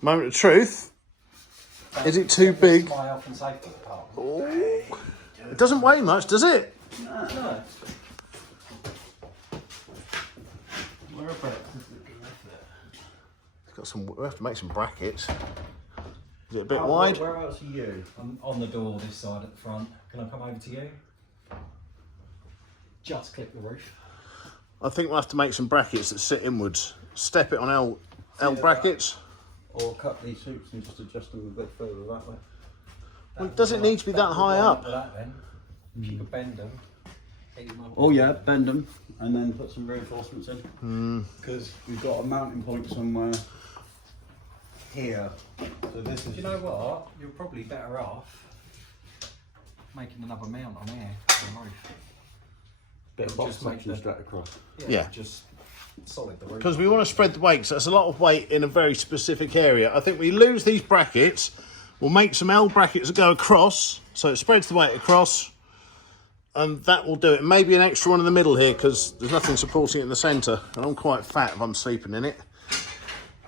Moment of truth. Is it too big? My health and safety department. Oh. It doesn't weigh much, does it? No. Where are it's got some. We have to make some brackets. Is it a bit wide? Where else are you? I'm on the door this side at the front. Can I come over to you? Just clip the roof. I think we'll have to make some brackets that sit inwards. Step it on L brackets. Or cut these hoops and just adjust them a bit further that way. Well, does it need to be that high up? That, then. If you could bend them. Oh yeah, bend them and then put some reinforcements in. Because we've got a mounting point somewhere here. So this is. Do you know what? You're probably better off making another mount on here for the roof. Bit of box Just make section the- straight across. Yeah. Just solid the roof. Because we want to spread the weight, so that's a lot of weight in a very specific area. I think we lose these brackets. We'll make some L brackets that go across, so it spreads the weight across. And that will do it. Maybe an extra one in the middle here, because there's nothing supporting it in the centre. And I'm quite fat if I'm sleeping in it.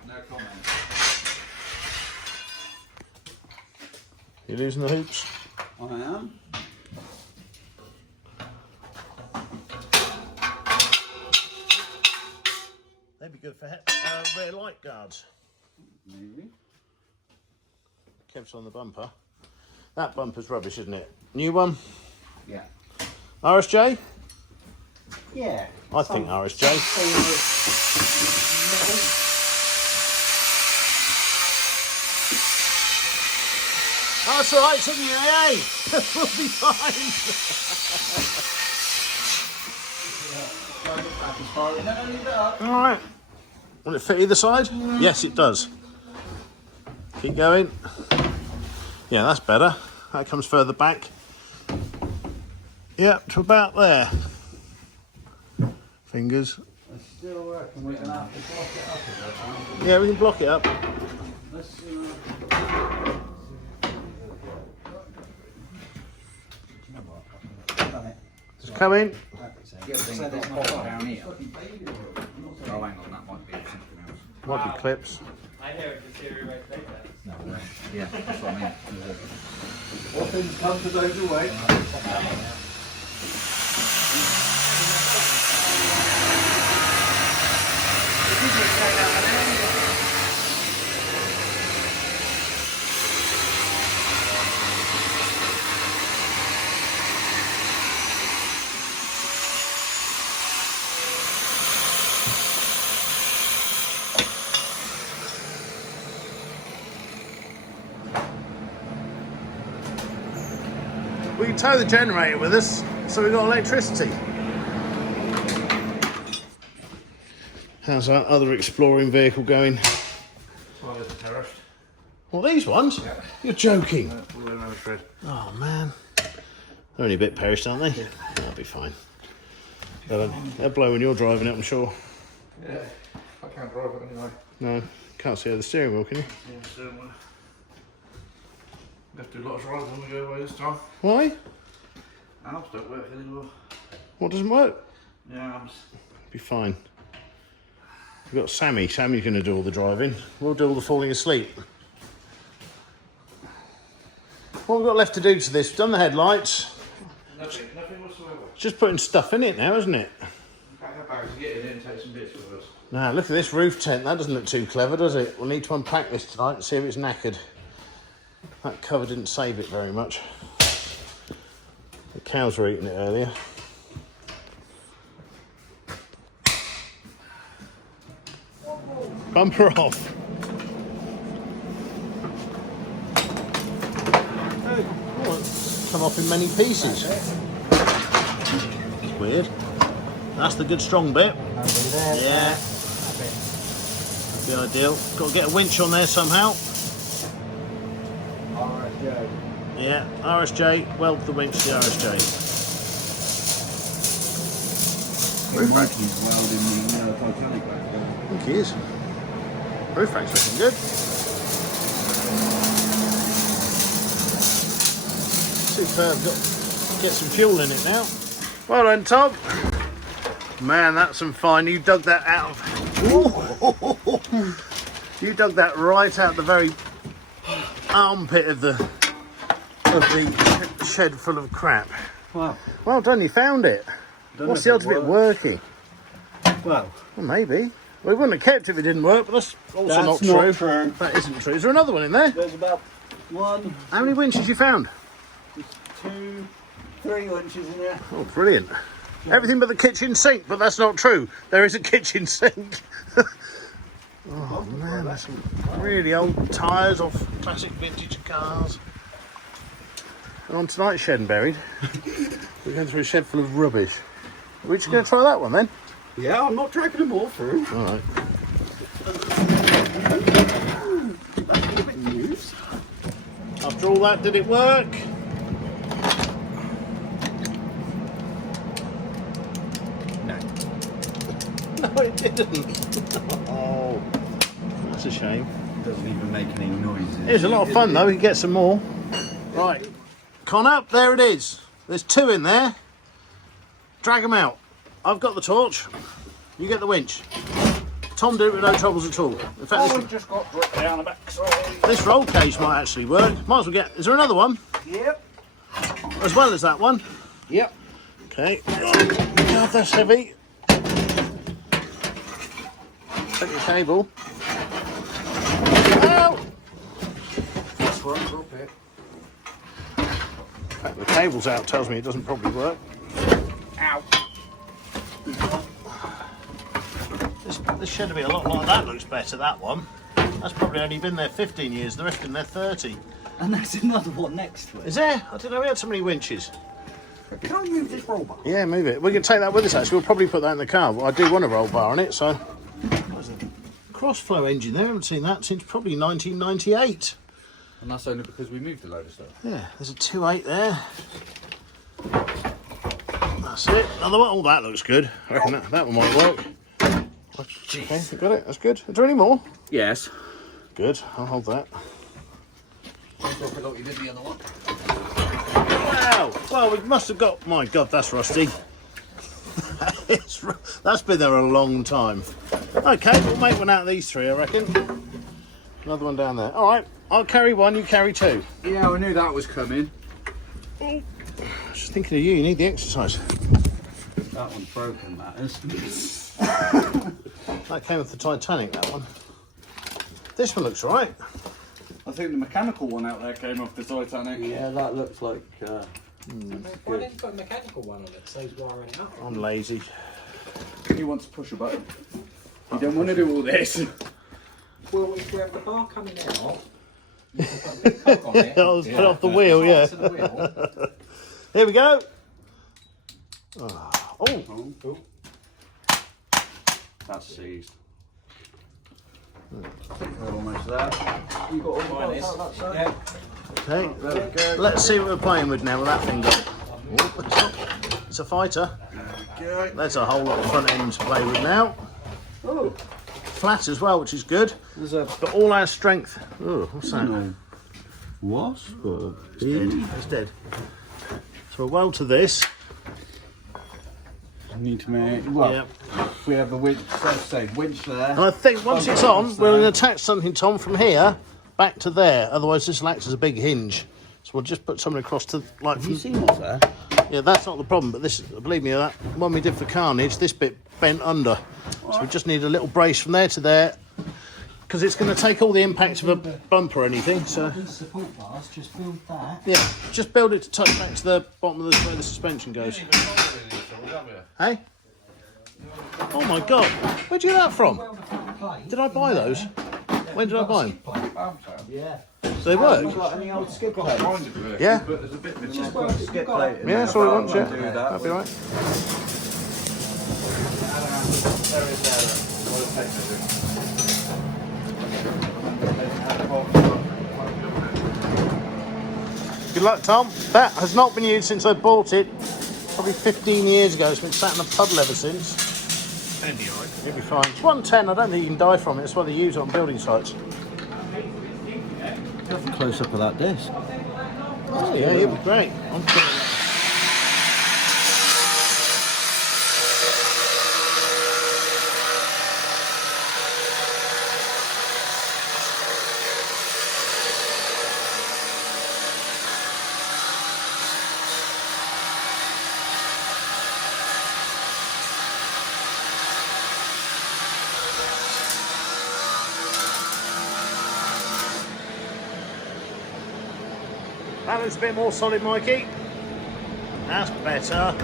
No comment. You losing the hoops? I am. They'd be good for rear light guards. Maybe. Kev's on the bumper. That bumper's rubbish, isn't it? New one? Yeah. RSJ? Yeah. I think RSJ. Oh, that's all right, it's in the AA. We'll be fine. All right. Will it fit either side? Yes, it does. Keep going. Yeah, that's better. That comes further back. Yep, to about there. Fingers. It's still working. We're gonna have to block it up a bit. Yeah, we can block it up. Let's see. Just come in. So there's no down here. Oh, hang on, that might be something else. Might be clips. I hear it deteriorate later. No, yeah, that's what I mean. All things come to those who wait. We can tow the generator with us, so we've got electricity. How's our other exploring vehicle going? Well, these ones? Yeah. You're joking. Oh, man. They're only a bit perished, aren't they? Yeah. That'll be fine. They'll blow when you're driving it, I'm sure. Yeah, I can't drive it anyway. No, can't see the steering wheel, can you? Yeah, so, we have to do a lot of driving when we go away this time. Why? Alps don't work anymore. What doesn't work? Yeah, arms. Be fine. We've got Sammy. Sammy's going to do all the driving. We'll do all the falling asleep. What we've got left to do to this, we've done the headlights. Nothing whatsoever. It's just putting stuff in it now, isn't it? Pack our bags, get it in and take some bits with us. Now, look at this roof tent. That doesn't look too clever, does it? We'll need to unpack this tonight and see if it's knackered. That cover didn't save it very much. The cows were eating it earlier. Bumper off. Oh, it's come off in many pieces. It's weird. That's the good strong bit. Yeah. That'd be ideal. Got to get a winch on there somehow. RSJ. Yeah, RSJ, weld the winch to the RSJ. Roof rack is welding the Titanic back there. I think he is. Roof rack's looking good. Superb. Get some fuel in it now. Well done, Tom. Man, that's some fine. You dug that out of... You dug that right out the very armpit of the shed full of crap. Wow. Well done, you found it. What's the odds of it working? Well, Maybe. We wouldn't have kept it if it didn't work, but that's also not true. That isn't true. Is there another one in there? There's about 1, How many winches you found? 2, 3 winches in there. Oh, brilliant. Everything but the kitchen sink, but that's not true. There is a kitchen sink. Oh man, that's some really old tyres off classic vintage cars. And on tonight's Shed and Buried, we're going through a shed full of rubbish. We're just going to try that one then? Yeah, I'm not dragging them all through. Alright. After all that, did it work? No, it didn't. Oh, that's a shame. Doesn't even make any noises. It was a lot of fun though, we can get some more. Right, Connor, there it is. There's 2 in there. Drag them out. I've got the torch. You get the winch. Tom did it with no troubles at all. In fact, We've just got drip down the backside. this roll cage might actually work. Might as well get. Is there another one? Yep. As well as that one? Yep. Okay. Oh, God, that's heavy. Take the cable. Ow! That's right, drop it. In fact, the cable's out, tells me it doesn't probably work. Ow. This shed will be a lot like that. Looks better, that one. That's probably only been there 15 years, the rest been there 30. And there's another one next to it. Is there? I didn't know we had so many winches. Can I move this roll bar? Yeah, move it. We can take that with us actually. We'll probably put that in the car. But I do want a roll bar on it, so. There's a cross-flow engine there. I haven't seen that since probably 1998. And that's only because we moved a load of stuff. Yeah, there's a 2.8 there. That's it. Another one. Oh, that looks good. I reckon that one might work. Okay, you got it. That's good. Is there any more? Yes. Good. I'll hold that. Drop it like you did the other one. Wow. Well, we must have got. My God, that's rusty. That's been there a long time. Okay, we'll make one out of these 3, I reckon. Another one down there. All right, I'll carry 1. You carry 2. Yeah, I knew that was coming. Just thinking of you. You need the exercise. That one's broken, that is. That came with the Titanic. That one. This one looks right. I think the mechanical one out there came off the Titanic. Yeah, that looks like... Why didn't you put a mechanical one on it? Saves wiring it up. I'm lazy. He wants to push a button. You don't want to do all this. Well, if we have the bar coming out, you can put a big cock on it. I'll put it off the wheel, yeah. To the wheel. Here we go. Oh. That's seized. We're almost there. You got all mine is. Yeah. Okay. Let's see what we're playing with now with that thing got. Oh, it's a fighter. There's a whole lot of front end to play with now. Oh. Flat as well, which is good. There's a... But all our strength. Oh, what's that? No. Wasp? It's dead. It's dead. So we'll weld to this. Need to make... Well, Yep. if we have a winch, let's say winch there. And I think once it's on, we're going to attach something, Tom, from here back to there. Otherwise, this will act as a big hinge. So we'll just put something across to, like, Have you seen what's there? yeah, that's not the problem. But this, believe me, that one we did for Carnage, this bit bent under. So we just need a little brace from there to there, because it's going to take all the impact of a bump or anything. So These support bars, just build that. yeah, just build it to touch back to the bottom of where the suspension goes. Hey? Oh my God, where'd you get that from? Did I buy those? When did I buy them? Yeah. Do they work? Like any old skip plate. Yeah? But there's a bit missing. Just put a skip plate in Yeah, there. that's all we want, yeah. Do that. That'd be right. There is there. What a take Good luck, Tom. That has not been used since I bought it. Probably 15 years ago. It's been sat in a puddle ever since. It'll be alright. It'll be fine. It's 110. I don't think you can die from it. That's why they use it on building sites. Have a close up of that disc. Oh, yeah, it'll be great. I'm putting it. that looks a bit more solid, Mikey. That's better.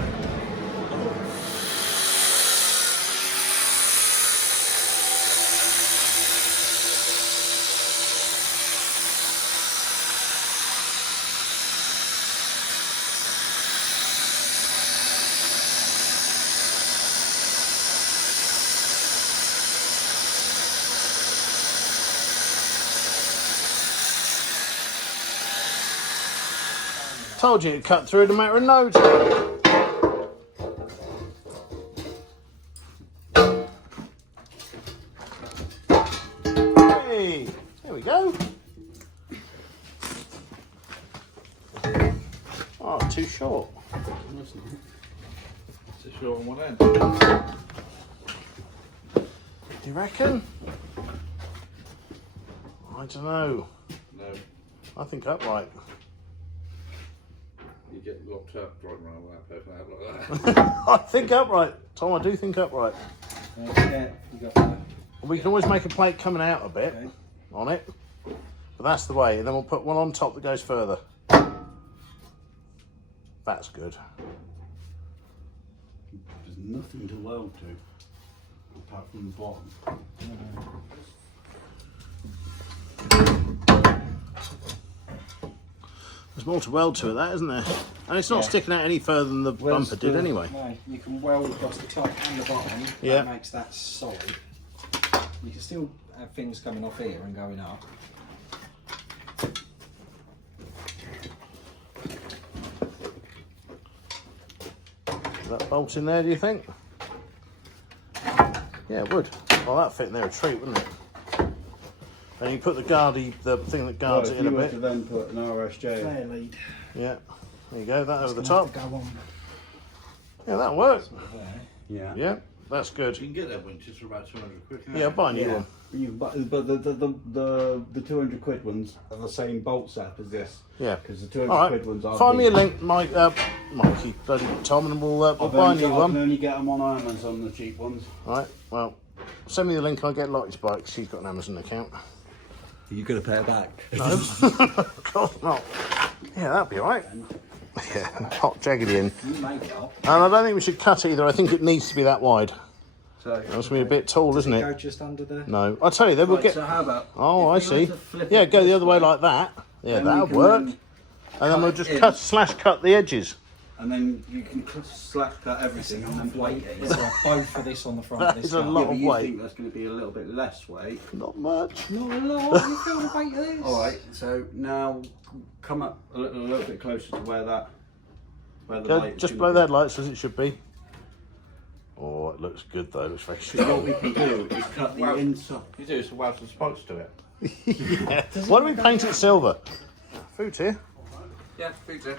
Told you it'd cut through in a matter of no time. Hey, there we go. Oh, too short. It's a short on one end. Do you reckon? I don't know. No, I think upright. you get locked up driving around with that person out like that. I think upright. Tom, I do think upright. Yeah, you got that. We can always make a plate coming out a bit Okay. on it. But that's the way. And then we'll put one on top that goes further. That's good. There's nothing to weld to, apart from the bottom. There's more to weld to it, that isn't there? And it's not Yeah. sticking out any further than the bumper did anyway. No, you can weld across the top and the bottom. Yeah. That makes that solid. You can still have things coming off here and going up. Is that bolt in there, do you think? Yeah, it would. Well, that'd fit in there a treat, wouldn't it? And you put the guardy, the thing that guards it in a If you were bit. to then put an RSJ. Flare lead. Yeah. There you go, that over the Gonna top. have to go on Yeah, that'll work. there. Yeah. Yeah, that's good. You can get that winches for about 200 quid. can't Yeah, you? buy a new one. You, but the 200 quid ones are the same bolt set as this. Yeah. Because the 200 All quid right. ones are. Find me a big. link, Mikey, bloody Tom, and we'll I've buy a only new got- I can one. only get them on Amazon, the cheap ones. All right. Well, send me the link. I'll get Lottie's bike. 'Cause she's got an Amazon account. Are you going to pay it back? No, of course not. Yeah, that'd be all right. Yeah, hot jaggedy in. You make it up. And I don't think we should cut it either. I think it needs to be that wide. So, That's going to be a bit tall, isn't Go it? just under the. No. I'll tell you, then we'll right, get... so how about? Oh, I if we were see. to flip Yeah, it go the this other way like that. Yeah, then we that'll can work. then And then we'll cut just it in. cut the edges. And then you can slash cut everything and then plate it. It's like both for this on the front. That this is a guy. lot. Yeah, but of you weight. think that's going to be a little bit less weight. Not much. Not a lot. You feel the weight of this? All right, so now come up a little bit closer to where the Go light is just gonna below be. the headlights as it should be. Oh, it looks good though. It looks very So what strong. we can do is cut the Well- inside. You do some weld some spokes to it. Yeah. Why don't we paint it silver? Food here. Yeah, food's there.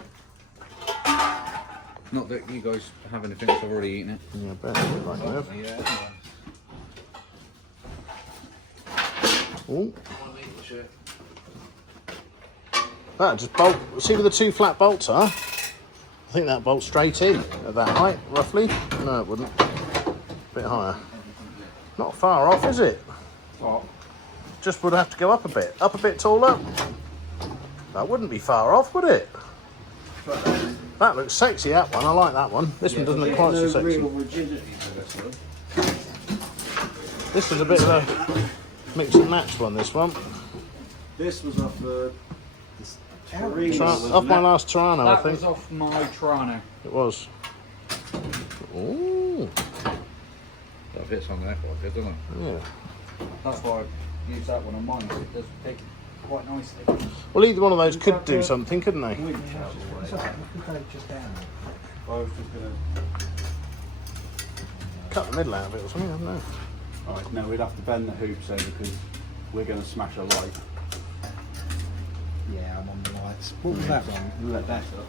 Not that you guys have anything that's already eaten it. Yeah, better like that. Yeah. Oh, that just bolt. See where the two flat bolts are? I think that bolts straight in at that height, roughly. No, it wouldn't. A bit higher. Not far off, is it? What? Just would have to go up a bit taller. That wouldn't be far off, would it? That looks sexy, that one. I like that one. This one doesn't look quite so There's no sexy. real rigidity to this one. This was a bit of a mix and match one, this one. This was off the Off my last Terrano, I That think. was off my Terrano. It was. Ooh, That fits on there quite good, doesn't it? yeah. That's why I used that one on mine. It does fit quite nicely. Well, either one of those could do something, couldn't they? It's okay. We can go just down. I was just gonna. Cut the middle out of it or something, I don't know. Alright, now we'd have to bend the hoops over because we're gonna smash a light. Yeah, I'm on the lights. What was that one? Let that up.